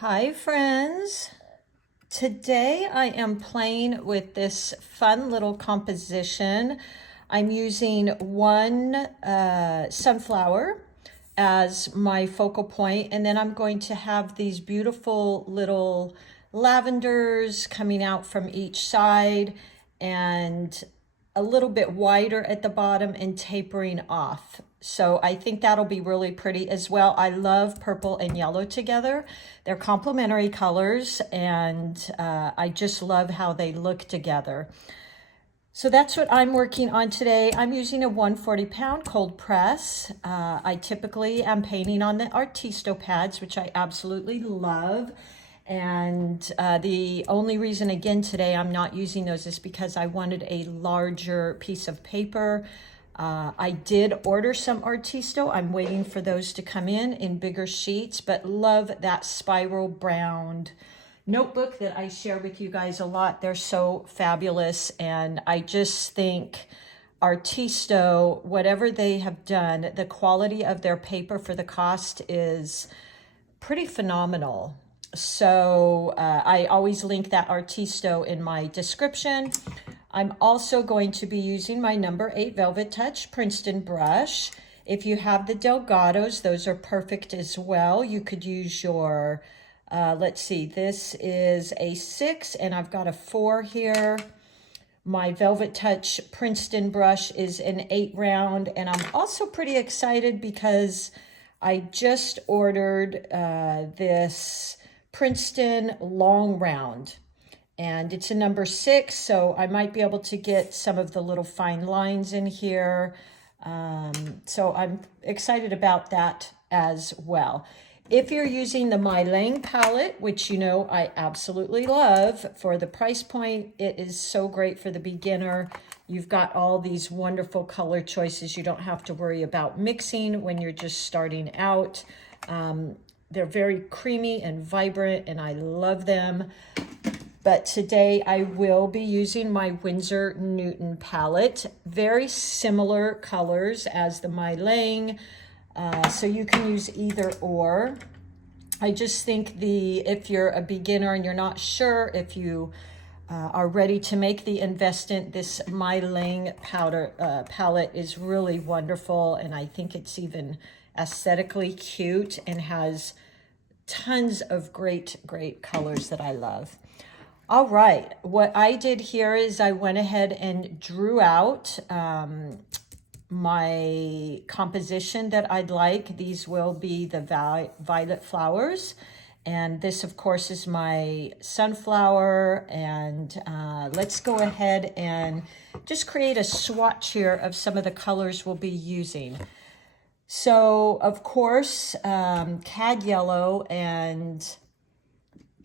Hi friends. Today I am playing with this fun little composition. I'm using one sunflower as my focal point, and then I'm going to have these beautiful little lavenders coming out from each side and a little bit wider at the bottom and tapering off. So I think that'll be really pretty as well. I love purple and yellow together. They're complementary colors, and I just love how they look together. So that's what I'm working on today. I'm using a 140-pound cold press. I typically am painting on the Artisto pads, which I absolutely love. And the only reason, again, today I'm not using those is because I wanted a larger piece of paper. I did order some Artisto. I'm waiting for those to come in bigger sheets, but love that spiral browned notebook that I share with you guys a lot. They're so fabulous, and I just think Artisto, whatever they have done, the quality of their paper for the cost is pretty phenomenal. So I always link that Artisto in my description. I'm also going to be using my number 8 Velvet Touch Princeton brush. If you have the Delgados, those are perfect as well. You could use your, let's see, this is a 6 and I've got a 4 here. My Velvet Touch Princeton brush is an 8 round, and I'm also pretty excited because I just ordered this Princeton long round, and it's a number 6, so I might be able to get some of the little fine lines in here. So I'm excited about that as well. If you're using the My Lang palette, which you know I absolutely love, for the price point, it is so great for the beginner. You've got all these wonderful color choices. You don't have to worry about mixing when you're just starting out. They're very creamy and vibrant, and I love them. But today I will be using my Winsor Newton palette. Very similar colors as the My Lang. So you can use either or. I just think if you're a beginner and you're not sure if you are ready to make the investment, this My Lang palette is really wonderful, and I think it's even aesthetically cute and has tons of great colors that I love. All right, what I did here is I went ahead and drew out my composition that I'd like. These will be the violet flowers, and this of course is my sunflower. And let's go ahead and just create a swatch here of some of the colors we'll be using. So of course Cad Yellow and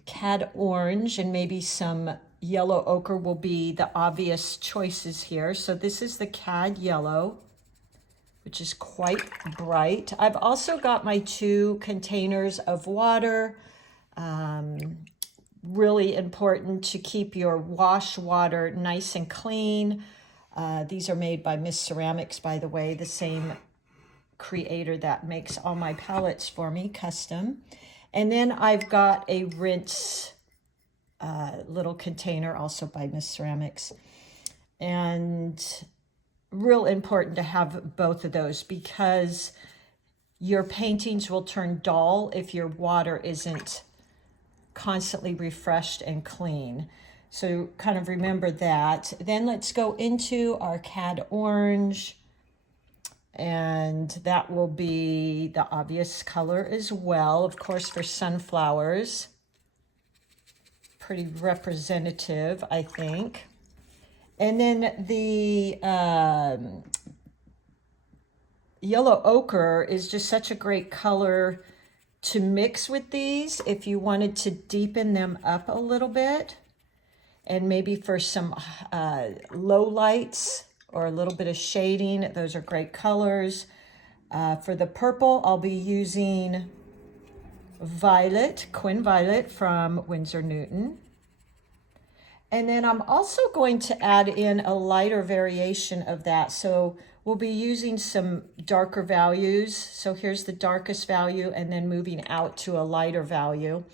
Cad Orange and maybe some yellow ochre will be the obvious choices here. So this is the Cad Yellow, which is quite bright. I've also got my 2 containers of water. Really important to keep your wash water nice and clean. These are made by Miss Ceramics, by the way, the same creator that makes all my palettes for me, custom. And then I've got a rinse little container, also by Miss Ceramics. And real important to have both of those, because your paintings will turn dull if your water isn't constantly refreshed and clean. So kind of remember that. Then let's go into our Cad Orange, and that will be the obvious color as well, of course, for sunflowers. Pretty representative, I think. And then the yellow ochre is just such a great color to mix with these if you wanted to deepen them up a little bit, and maybe for some low lights or a little bit of shading. Those are great colors. For the purple, I'll be using Violet, Quinn Violet from Winsor Newton. And then I'm also going to add in a lighter variation of that. So we'll be using some darker values. So here's the darkest value, and then moving out to a lighter value.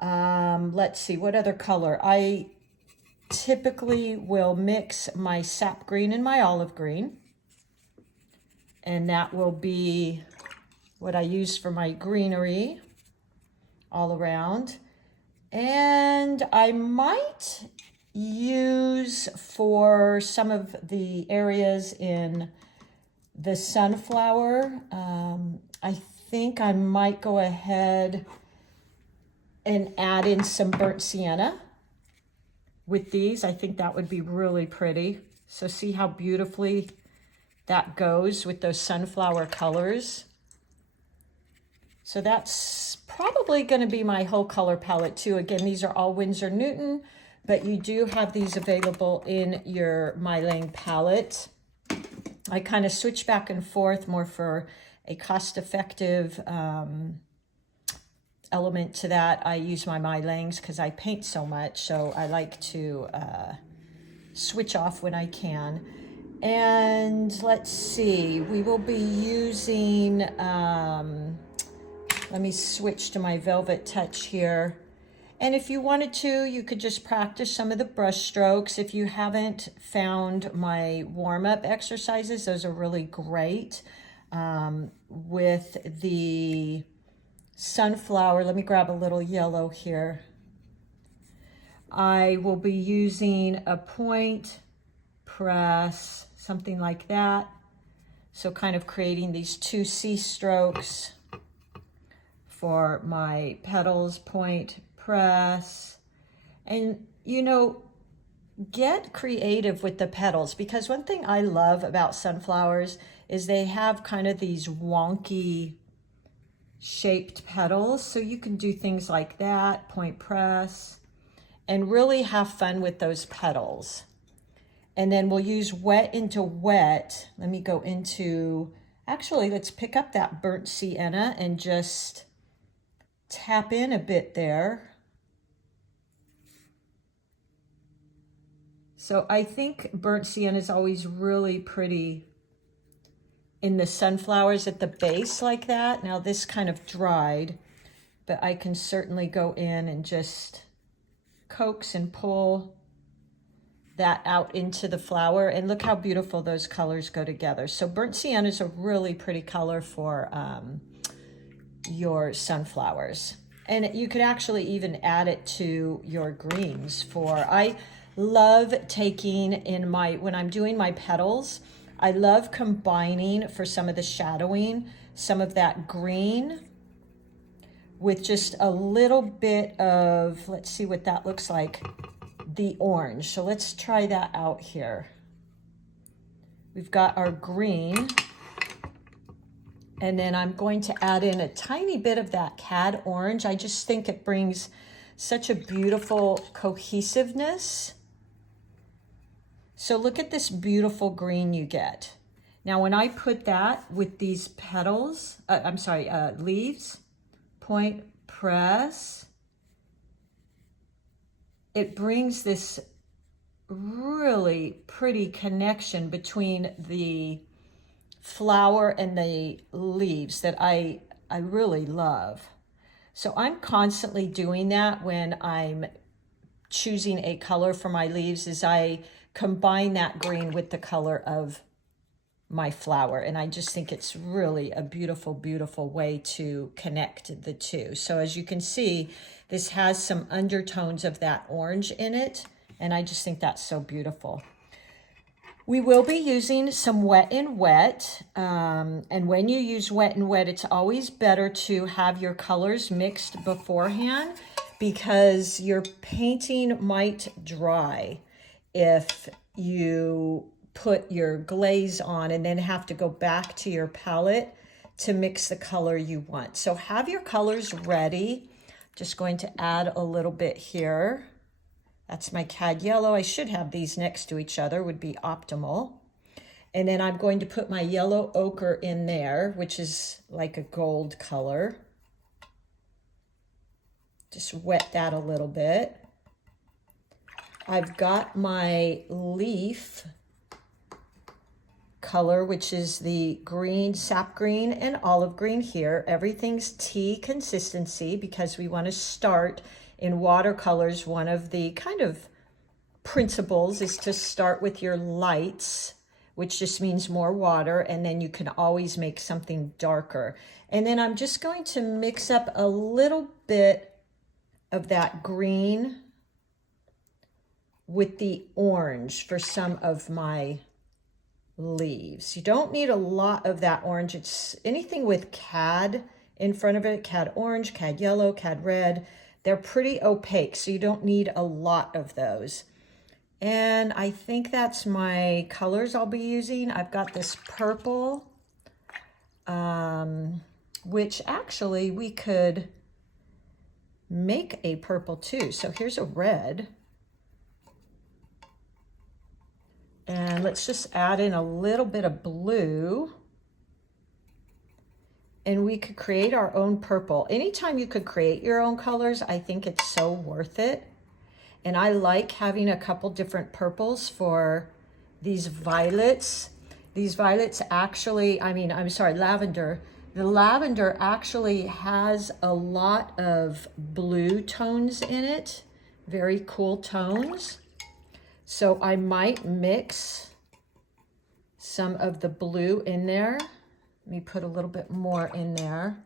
Let's see, what other color? I typically will mix my sap green and my olive green. And that will be what I use for my greenery all around. And I might use for some of the areas in the sunflower, I think I might go ahead and add in some burnt sienna with these. I think that would be really pretty. So see how beautifully that goes with those sunflower colors. So that's probably going to be my whole color palette too. Again, these are all Winsor Newton, but you do have these available in your Mylang palette. I kind of switch back and forth more for a cost-effective element to that. I use my Mylangs because I paint so much, so I like to switch off when I can. And let's see, we will be using, let me switch to my Velvet Touch here. And if you wanted to, you could just practice some of the brush strokes. If you haven't found my warm-up exercises, those are really great. With the sunflower, let me grab a little yellow here. I will be using a point press, something like that. So kind of creating these two C strokes for my petals, point press. And you know, get creative with the petals, because one thing I love about sunflowers is they have kind of these wonky shaped petals. So you can do things like that, point press, and really have fun with those petals. And then we'll use wet into wet. Let me go into, actually, let's pick up that burnt sienna and just tap in a bit there. So I think burnt sienna is always really pretty in the sunflowers at the base like that. Now this kind of dried, but I can certainly go in and just coax and pull that out into the flower, and look how beautiful those colors go together. So burnt sienna is a really pretty color for your sunflowers. And you could actually even add it to your greens for, I love taking in my, when I'm doing my petals, I love combining for some of the shadowing, some of that green with just a little bit of, let's see what that looks like, the orange. So let's try that out here. We've got our green, and then I'm going to add in a tiny bit of that Cad Orange. I just think it brings such a beautiful cohesiveness. So look at this beautiful green you get. Now when I put that with these petals, leaves, point, press, it brings this really pretty connection between the flower and the leaves that I really love. So I'm constantly doing that when I'm choosing a color for my leaves, is I combine that green with the color of my flower. And I just think it's really a beautiful, beautiful way to connect the two. So as you can see, this has some undertones of that orange in it, and I just think that's so beautiful. We will be using some wet and wet, and when you use wet and wet, it's always better to have your colors mixed beforehand, because your painting might dry if you put your glaze on and then have to go back to your palette to mix the color you want. So have your colors ready. Just going to add a little bit here. That's my Cad Yellow. I should have these next to each other, would be optimal. And then I'm going to put my yellow ochre in there, which is like a gold color. Just wet that a little bit. I've got my leaf color, which is the green, sap green and olive green here. Everything's tea consistency because we want to start in watercolors, one of the kind of principles is to start with your lights, which just means more water, and then you can always make something darker. And then I'm just going to mix up a little bit of that green with the orange for some of my leaves. You don't need a lot of that orange. It's anything with Cad in front of it, Cad Orange, Cad Yellow, Cad Red. They're pretty opaque, so you don't need a lot of those. And I think that's my colors I'll be using. I've got this purple, which actually we could make a purple too. So here's a red. And let's just add in a little bit of blue. And we could create our own purple. Anytime you could create your own colors, I think it's so worth it. And I like having a couple different purples for these violets. These violets actually, lavender. The lavender actually has a lot of blue tones in it, very cool tones. So I might mix some of the blue in there. Let me put a little bit more in there.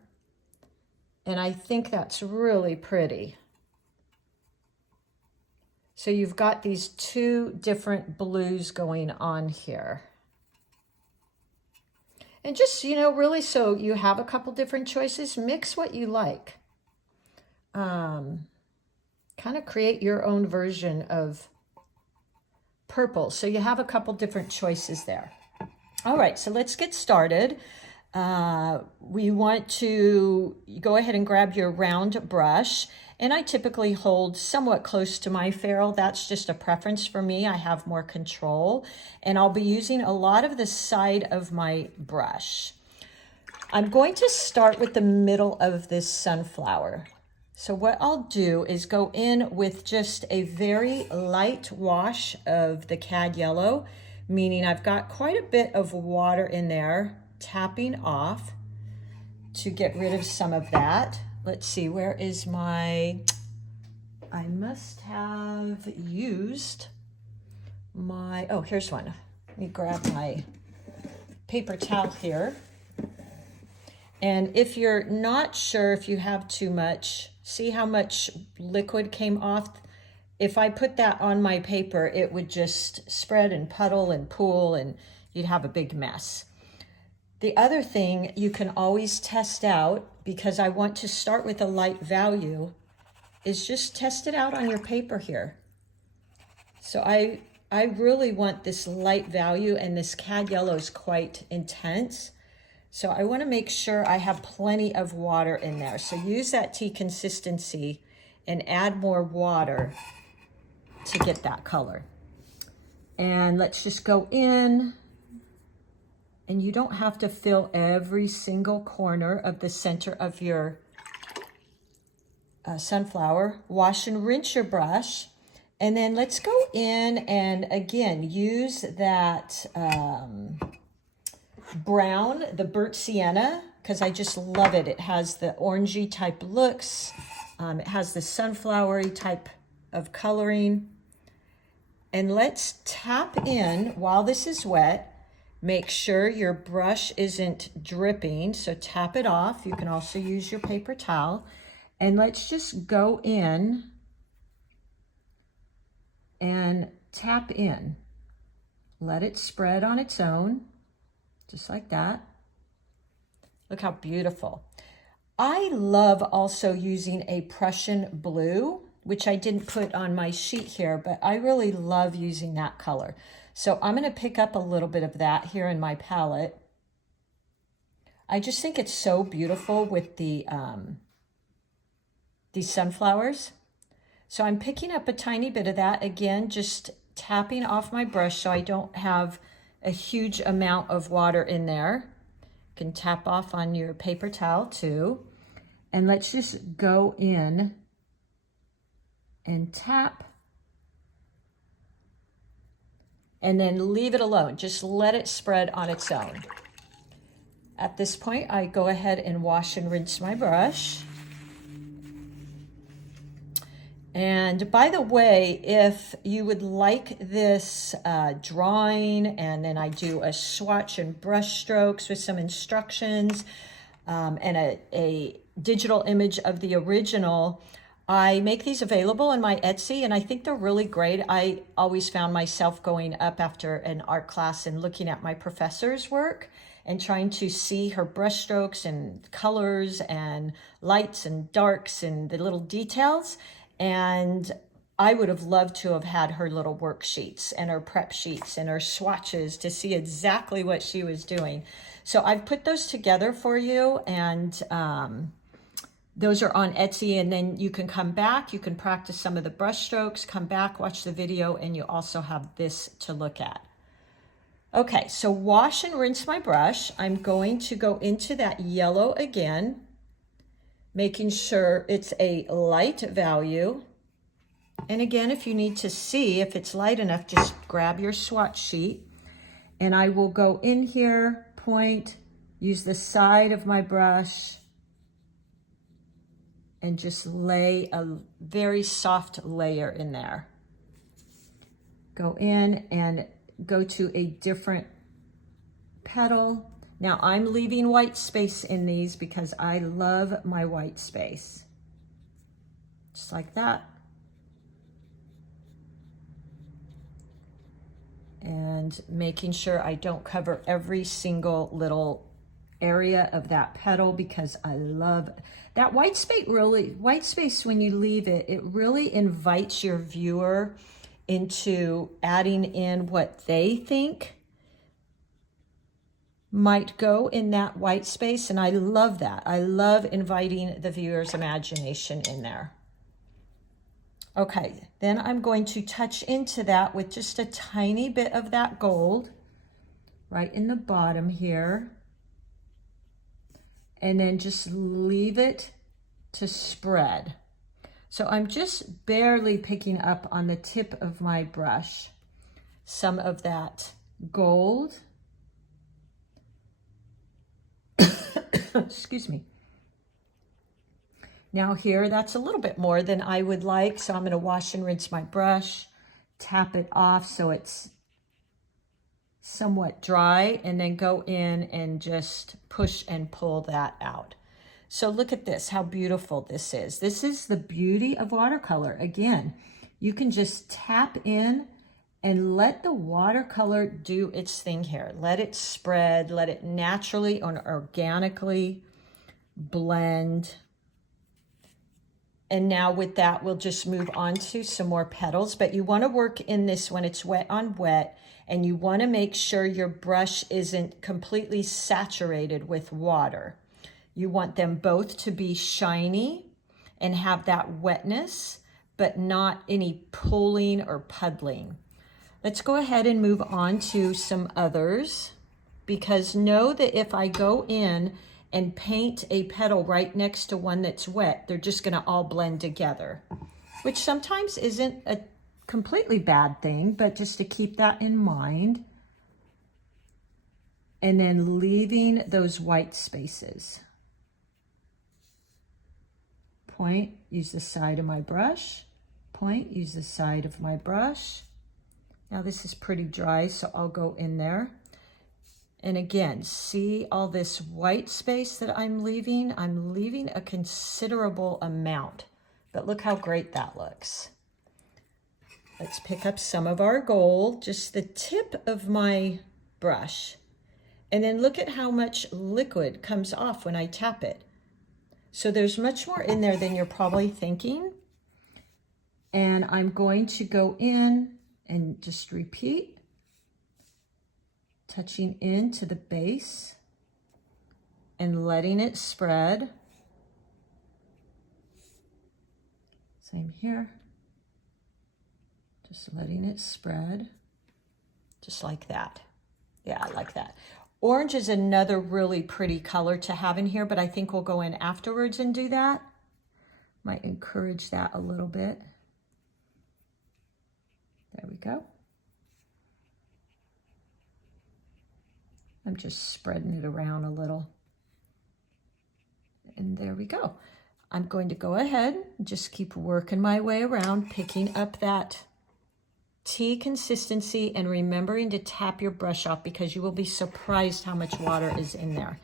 And I think that's really pretty. So you've got these two different blues going on here. And just, really, so you have a couple different choices, mix what you like. Kind of create your own version of purple. So you have a couple different choices there. All right, so let's get started. We want to go ahead and grab your round brush. And I typically hold somewhat close to my ferrule. That's just a preference for me. I have more control. And I'll be using a lot of the side of my brush. I'm going to start with the middle of this sunflower. So what I'll do is go in with just a very light wash of the Cad Yellow, meaning I've got quite a bit of water in there, tapping off to get rid of some of that. Let's see, where is I must have used my, oh, here's one. Let me grab my paper towel here. And if you're not sure if you have too much, see how much liquid came off? If I put that on my paper, it would just spread and puddle and pool and you'd have a big mess. The other thing you can always test out, because I want to start with a light value, is just test it out on your paper here. So I really want this light value, and this Cad Yellow is quite intense. So I want to make sure I have plenty of water in there. So use that tea consistency and add more water to get that color. And let's just go in. And you don't have to fill every single corner of the center of your sunflower. Wash and rinse your brush. And then let's go in and again, use that brown, the burnt sienna, because I just love it. It has the orangey type looks. It has the sunflowery type of coloring. And let's tap in while this is wet. Make sure your brush isn't dripping, so tap it off. You can also use your paper towel. And let's just go in and tap in. Let it spread on its own, just like that. Look how beautiful. I love also using a Prussian blue, which I didn't put on my sheet here, but I really love using that color. So I'm going to pick up a little bit of that here in my palette. I just think it's so beautiful with the these sunflowers. So I'm picking up a tiny bit of that, again, just tapping off my brush so I don't have a huge amount of water in there. You can tap off on your paper towel too. And let's just go in and tap. And then leave it alone. Just let it spread on its own. At this point, I go ahead and wash and rinse my brush. And by the way, if you would like this drawing, and then I do a swatch and brush strokes with some instructions, and a digital image of the original, I make these available in my Etsy, and I think they're really great. I always found myself going up after an art class and looking at my professor's work and trying to see her brush strokes and colors and lights and darks and the little details. And I would have loved to have had her little worksheets and her prep sheets and her swatches to see exactly what she was doing. So I've put those together for you, and those are on Etsy, and then you can come back, you can practice some of the brush strokes, come back, watch the video, and you also have this to look at. Okay, so wash and rinse my brush. I'm going to go into that yellow again, making sure it's a light value. And again, if you need to see if it's light enough, just grab your swatch sheet, and I will go in here, point, use the side of my brush, and just lay a very soft layer in there. Go in and go to a different petal. Now I'm leaving white space in these because I love my white space. Just like that. And making sure I don't cover every single little area of that petal, because I love that white space. White space, when you leave it, it really invites your viewer into adding in what they think might go in that white space. And I love that. I love inviting the viewer's imagination in there. Okay, then I'm going to touch into that with just a tiny bit of that gold right in the bottom here. And then just leave it to spread. So I'm just barely picking up on the tip of my brush some of that gold. Excuse me. Now here, that's a little bit more than I would like, so I'm going to wash and rinse my brush, tap it off so it's somewhat dry, and then go in and just push and pull that out. So look at this, how beautiful this is. This is the beauty of watercolor. Again, you can just tap in and let the watercolor do its thing here. Let it spread, let it naturally or organically blend. And now with that, we'll just move on to some more petals, but you want to work in this when it's wet on wet, and you want to make sure your brush isn't completely saturated with water. You want them both to be shiny and have that wetness, but not any pulling or puddling. Let's go ahead and move on to some others, because know that if I go in and paint a petal right next to one that's wet, they're just going to all blend together, which sometimes isn't a completely bad thing, but just to keep that in mind. And then leaving those white spaces. Point, use the side of my brush. Point, use the side of my brush. Now this is pretty dry, so I'll go in there. And again, see all this white space that I'm leaving? I'm leaving a considerable amount, but look how great that looks. Let's pick up some of our gold, just the tip of my brush. And then look at how much liquid comes off when I tap it. So there's much more in there than you're probably thinking. And I'm going to go in and just repeat, touching into the base and letting it spread. Same here. Just letting it spread, just like that. Yeah, I like that. Orange is another really pretty color to have in here, but I think we'll go in afterwards and do that. Might encourage that a little bit. There we go. I'm just spreading it around a little. And there we go. I'm going to go ahead and just keep working my way around, picking up that tea consistency and remembering to tap your brush off because you will be surprised how much water is in there.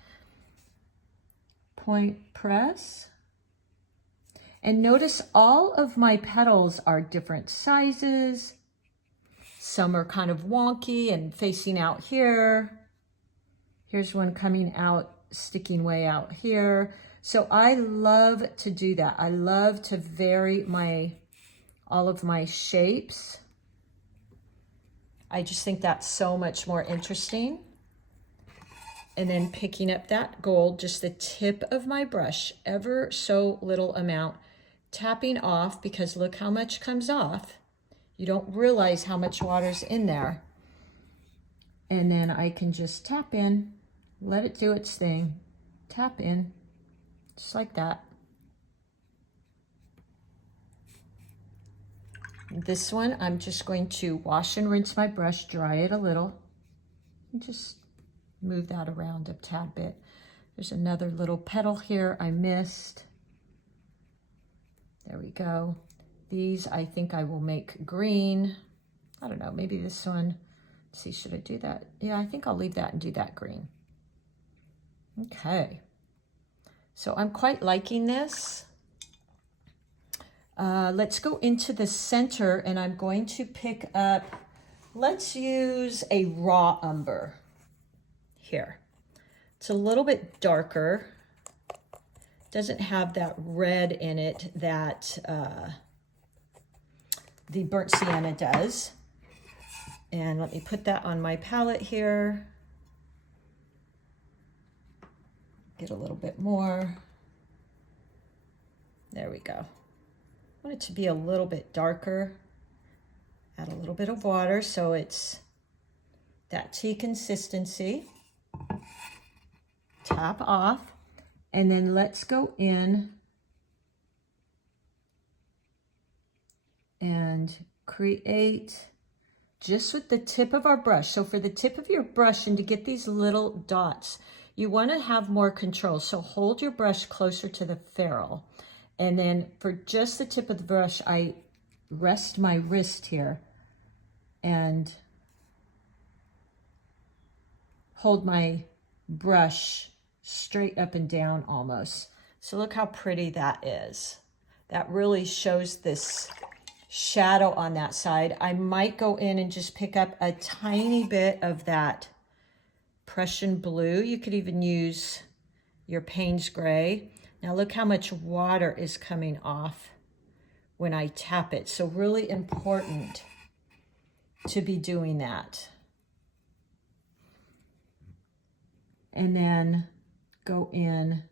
Point press. And notice all of my petals are different sizes. Some are kind of wonky and facing out here. Here's one coming out, sticking way out here. So I love to do that. I love to vary all of my shapes. I just think that's so much more interesting. And then picking up that gold, just the tip of my brush, ever so little amount, tapping off, because look how much comes off. You don't realize how much water's in there. And then I can just tap in, let it do its thing, tap in, just like that. This one, I'm just going to wash and rinse my brush, dry it a little, and just move that around a tad bit. There's another little petal here I missed. There we go. These I think I will make green. I don't know, maybe this one. Let's see, should I do that? Yeah, I think I'll leave that and do that green. Okay. So I'm quite liking this. Let's go into the center and I'm going to pick up, let's use a raw umber here. It's a little bit darker. Doesn't have that red in it that the burnt sienna does. And let me put that on my palette here. Get a little bit more. There we go. I want it to be a little bit darker. Add a little bit of water so it's that tea consistency. Tap off. And then let's go in and create just with the tip of our brush. So for the tip of your brush and to get these little dots, you want to have more control. So hold your brush closer to the ferrule. And then for just the tip of the brush, I rest my wrist here and hold my brush straight up and down almost. So look how pretty that is. That really shows this shadow on that side. I might go in and just pick up a tiny bit of that Prussian blue. You could even use your Payne's gray. Now look how much water is coming off when I tap it. So really important to be doing that. And then go in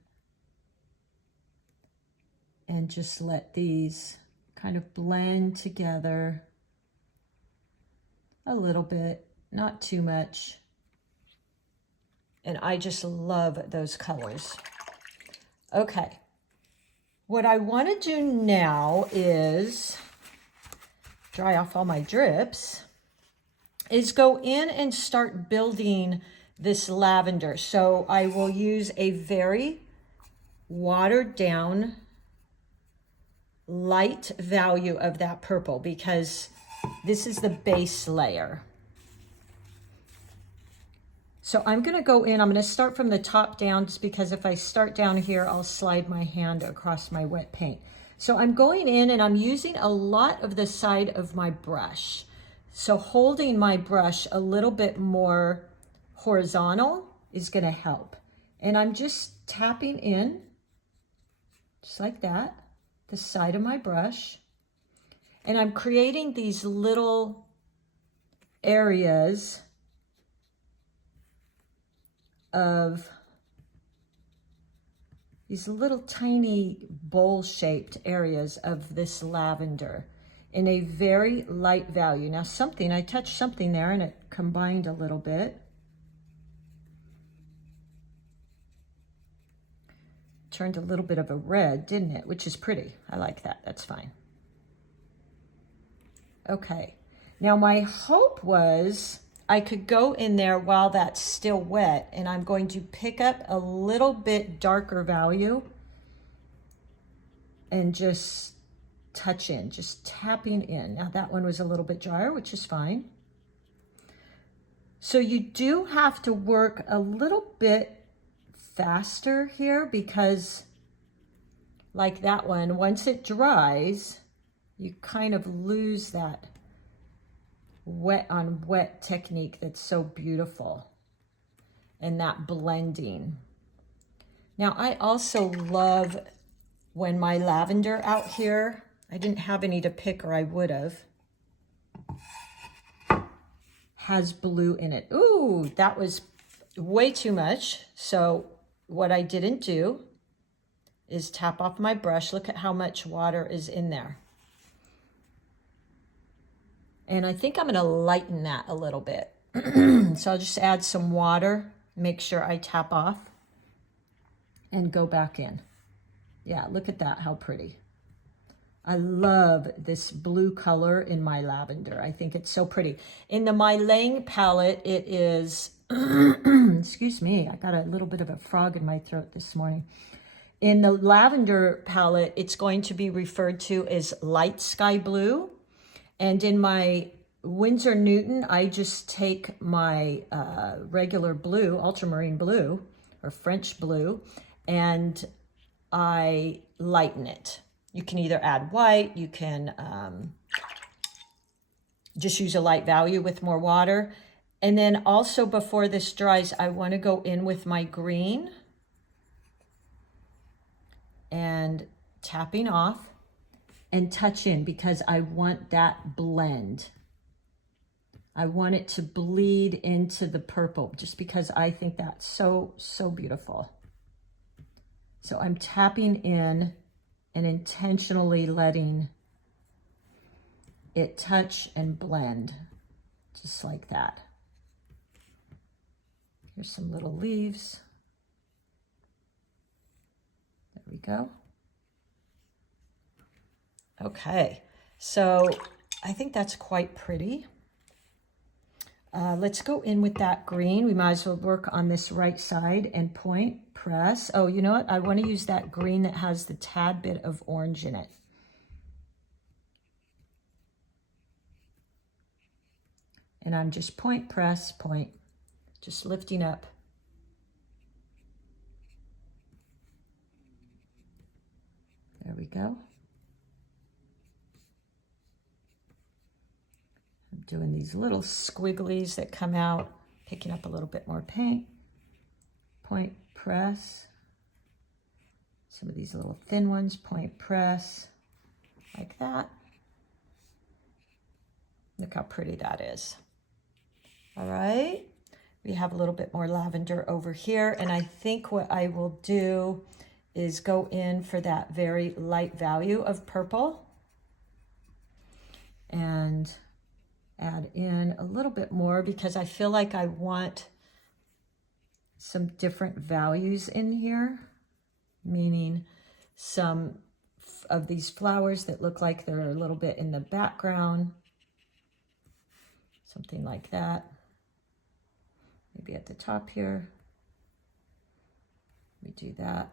and just let these kind of blend together a little bit, not too much. And I just love those colors. Okay, what I want to do now is dry off all my drips, is go in and start building this lavender. So I will use a very watered down light value of that purple because this is the base layer. So I'm going to go in, I'm going to start from the top down just because if I start down here, I'll slide my hand across my wet paint. So I'm going in and I'm using a lot of the side of my brush. So holding my brush a little bit more horizontal is going to help. And I'm just tapping in, just like that, the side of my brush. And I'm creating these little areas of these little tiny bowl-shaped areas of this lavender in a very light value. Now I touched something there and it combined a little bit. Turned a little bit of a red, didn't it? Which is pretty. I like that. That's fine. Okay. Now my hope was I could go in there while that's still wet, and I'm going to pick up a little bit darker value and just touch in, just tapping in. Now that one was a little bit drier, which is fine. So you do have to work a little bit faster here because like that one, once it dries, you kind of lose that wet on wet technique that's so beautiful and that blending. Now I also love when my lavender out here, I didn't have any to pick or I would have, has blue in it. Ooh, that was way too much. So what I didn't do is tap off my brush. Look at how much water is in there. And I think I'm gonna lighten that a little bit. So I'll just add some water, make sure I tap off and go back in. Yeah, look at that, how pretty. I love this blue color in my lavender. I think it's so pretty. In the My Lang palette, it is, excuse me, I got a little bit of a frog in my throat this morning. In the lavender palette, it's going to be referred to as light sky blue. And in my Winsor Newton, I just take my regular blue, ultramarine blue, or French blue, and I lighten it. You can either add white, you can just use a light value with more water. And then also before this dries, I want to go in with my green and tapping off and touch in because I want that blend. I want it to bleed into the purple just because I think that's so, so beautiful. So I'm tapping in and intentionally letting it touch and blend just like that. Here's some little leaves. There we go. Okay, so I think that's quite pretty. Let's go in with that green. We might as well work on this right side and point, press. Oh, you know what? I want to use that green that has the tad bit of orange in it. And I'm just point, press, point, just lifting up. There we go. I'm doing these little squigglies that come out, picking up a little bit more paint. Point, press. Some of these little thin ones, point, press, like that. Look how pretty that is. All right, we have a little bit more lavender over here, and I think what I will do is go in for that very light value of purple and add in a little bit more because I feel like I want some different values in here, meaning some of these flowers that look like they're a little bit in the background, something like that. Maybe at the top here, we do that.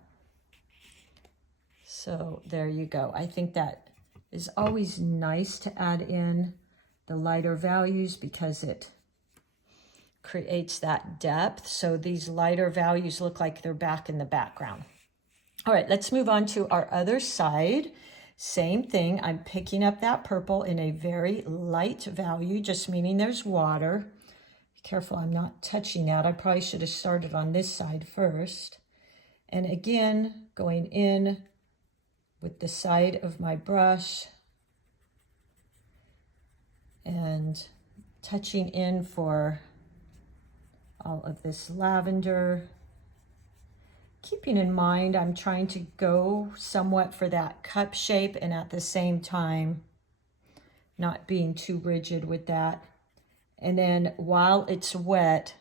So there you go. I think that is always nice to add in the lighter values because it creates that depth. So these lighter values look like they're back in the background. All right, let's move on to our other side. Same thing, I'm picking up that purple in a very light value, just meaning there's water. Be careful, I'm not touching that. I probably should have started on this side first. And again, going in with the side of my brush and touching in for all of this lavender. Keeping in mind, I'm trying to go somewhat for that cup shape and at the same time, not being too rigid with that. And then while it's wet,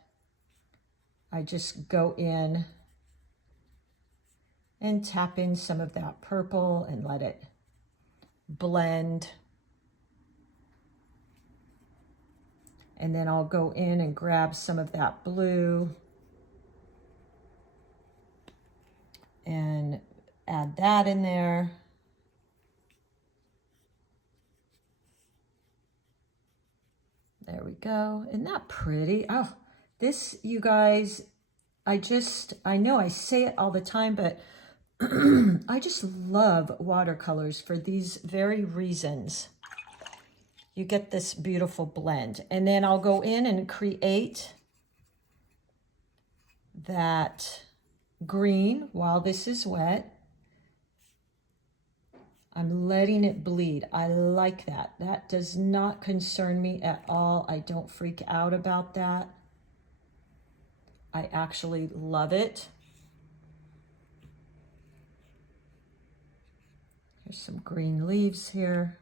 I just go in and tap in some of that purple and let it blend. And then I'll go in and grab some of that blue and add that in there. we go. Isn't that pretty? Oh, this, you guys, I know I say it all the time, but I just love watercolors for these very reasons. You get this beautiful blend. And then I'll go in and create that green while this is wet. I'm letting it bleed. I like that. That does not concern me at all. I don't freak out about that. I actually love it. There's some green leaves here.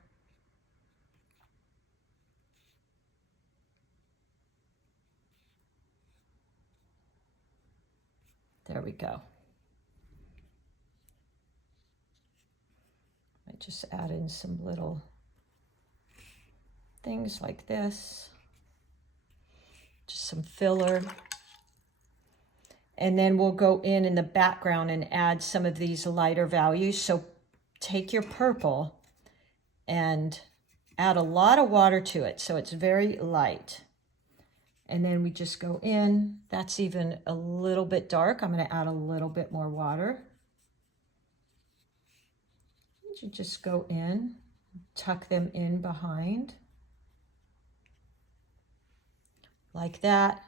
There we go. I just add in some little things like this. Just some filler. And then we'll go in the background and add some of these lighter values. So take your purple and add a lot of water to it so it's very light. And then we just go in. That's even a little bit dark. I'm going to add a little bit more water. You just go in, tuck them in behind. Like that.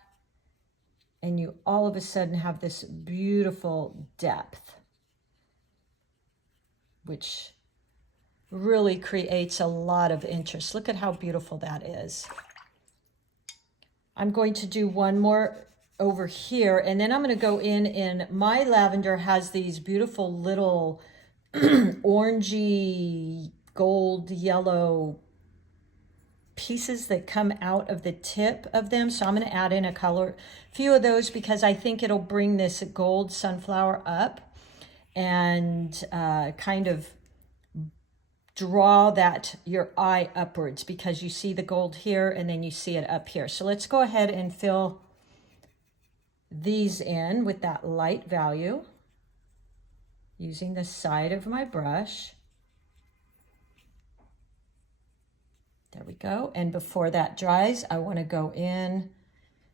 And you all of a sudden have this beautiful depth, which really creates a lot of interest. Look at how beautiful that is. I'm going to do one more over here, and then I'm going to go in my lavender has these beautiful little orangey, gold, yellow pieces that come out of the tip of them. So I'm going to add in a few of those because I think it'll bring this gold sunflower up and kind of draw your eye upwards, because you see the gold here and then you see it up here. So let's go ahead and fill these in with that light value using the side of my brush. There we go. And before that dries, I want to go in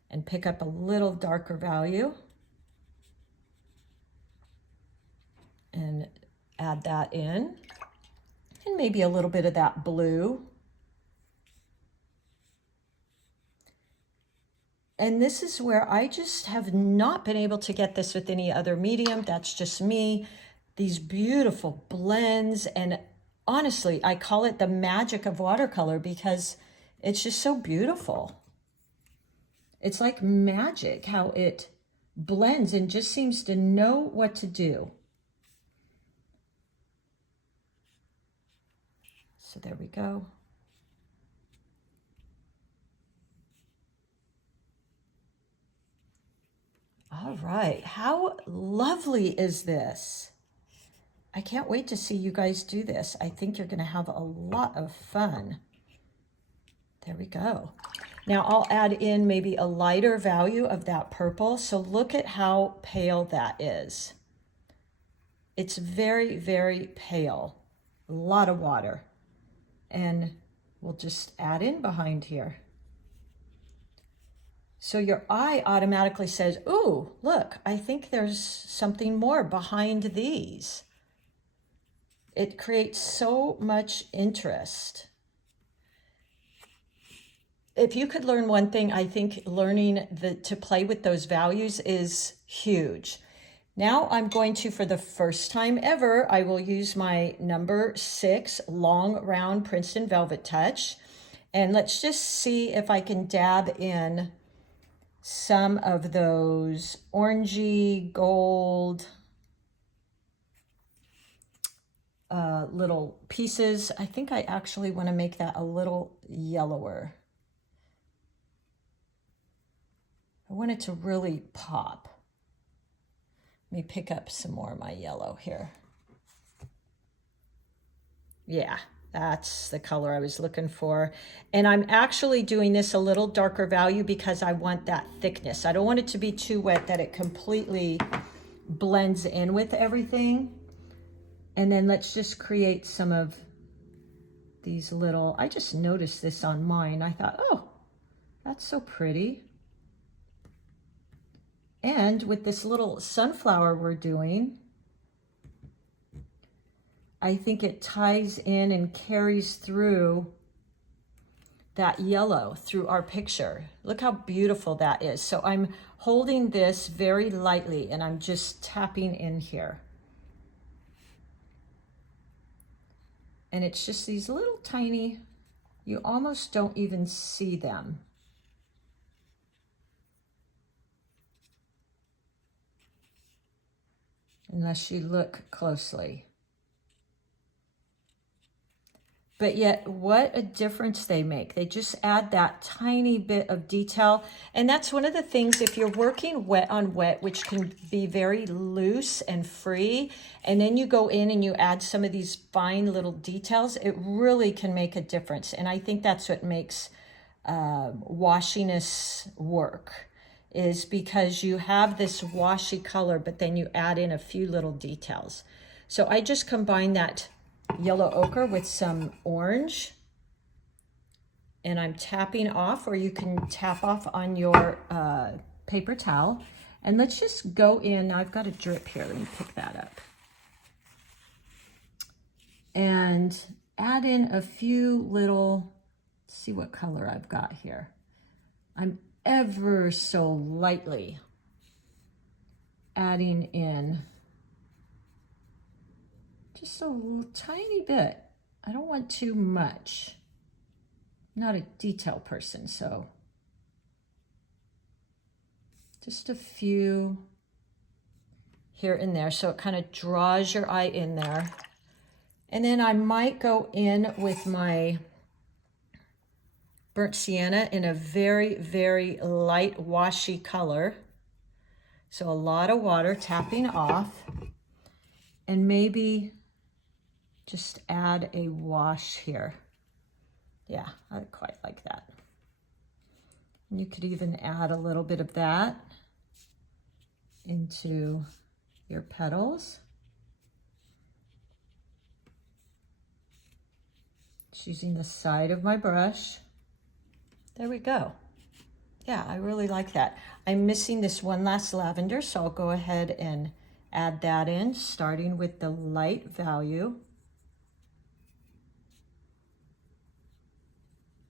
and pick up a little darker value and add that in. And maybe a little bit of that blue. And this is where I just have not been able to get this with any other medium. That's just me. These beautiful blends. And honestly, I call it the magic of watercolor because it's just so beautiful. It's like magic how it blends and just seems to know what to do. So there we go. All right, how lovely is this? I can't wait to see you guys do this. I think you're going to have a lot of fun. There we go. Now I'll add in maybe a lighter value of that purple. So look at how pale that is. It's very, very pale. A lot of water. And we'll just add in behind here. So your eye automatically says, ooh, look, I think there's something more behind these. It creates so much interest. If you could learn one thing, I think learning to play with those values is huge. Now I'm going to, for the first time ever, I will use my number 6 long round Princeton Velvet Touch. And let's just see if I can dab in some of those orangey gold little pieces. I think I actually want to make that a little yellower. I want it to really pop. Let me pick up some more of my yellow here. Yeah, that's the color I was looking for. And I'm actually doing this a little darker value because I want that thickness. I don't want it to be too wet that it completely blends in with everything. And then let's just create some of these little, I just noticed this on mine. I thought, oh, That's so pretty. And with this little sunflower we're doing, I think it ties in and carries through that yellow through our picture. Look how beautiful that is. So I'm holding this very lightly and I'm just tapping in here. And it's just these little tiny, you almost don't even see them. Unless you look closely. But yet, what a difference they make. They just add that tiny bit of detail. And that's one of the things, if you're working wet on wet, which can be very loose and free, and then you go in and you add some of these fine little details, it really can make a difference. And I think that's what makes washiness work, is because you have this washy color, but then you add in a few little details. So I just combine that yellow ochre with some orange, and I'm tapping off, or you can tap off on your paper towel. And let's just go in. Now I've got a drip here. Let me pick that up. And add in a few little, see what color I've got here. I'm ever so lightly adding in just a little tiny bit. I don't want too much. I'm not a detail person, so just a few here and there, so it kind of draws your eye in there. And then I might go in with my burnt sienna in a very, very light washy color. So a lot of water tapping off, and maybe just add a wash here. Yeah, I quite like that. And you could even add a little bit of that into your petals. Just using the side of my brush. There we go. Yeah, I really like that. I'm missing this one last lavender, so I'll go ahead and add that in, starting with the light value.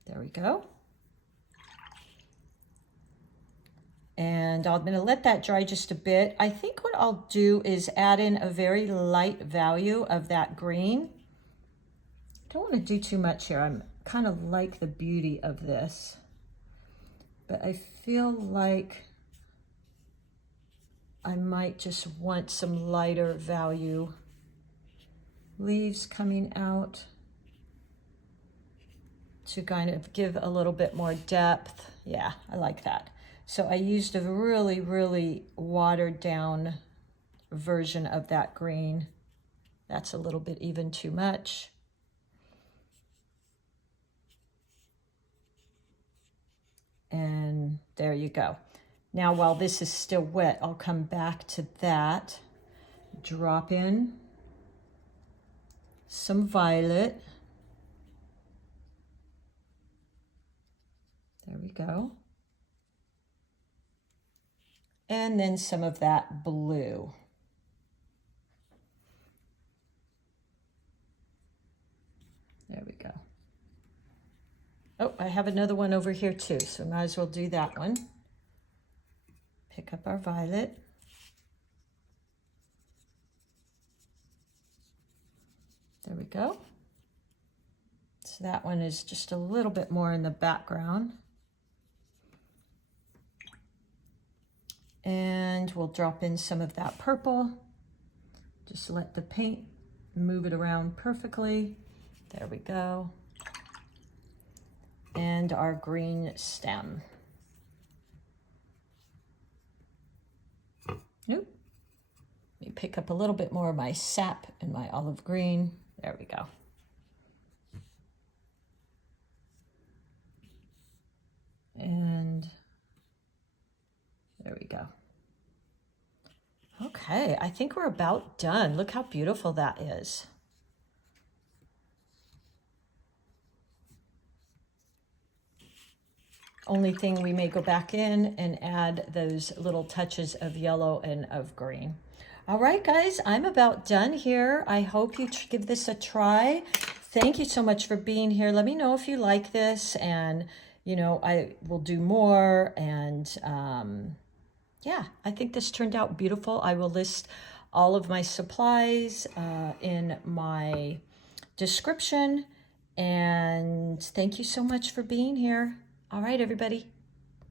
There we go. And I'm going to let that dry just a bit. I think what I'll do is add in a very light value of that green. Don't want to do too much here. I'm kind of like the beauty of this, but I feel like I might just want some lighter value leaves coming out to kind of give a little bit more depth. Yeah, I like that. So I used a really, really watered down version of that green. That's a little bit even too much. And there you go. Now, while this is still wet, I'll come back to that. Drop in some violet. There we go. And then some of that blue. There we go. Oh, I have another one over here too, so might as well do that one. Pick up our violet. There we go. So that one is just a little bit more in the background. And we'll drop in some of that purple. Just let the paint move it around perfectly. There we go. And our green stem. Nope. Let me pick up a little bit more of my sap and my olive green. There we go. And there we go. Okay, I think we're about done. Look how beautiful that is. Only thing, we may go back in and add those little touches of yellow and of green. All right, guys, I'm about done here. I hope you give this a try. Thank you so much for being here. Let me know if you like this, and, you know, I will do more. And yeah, I think this turned out beautiful. I will list all of my supplies in my description. And thank you so much for being here. All right, everybody.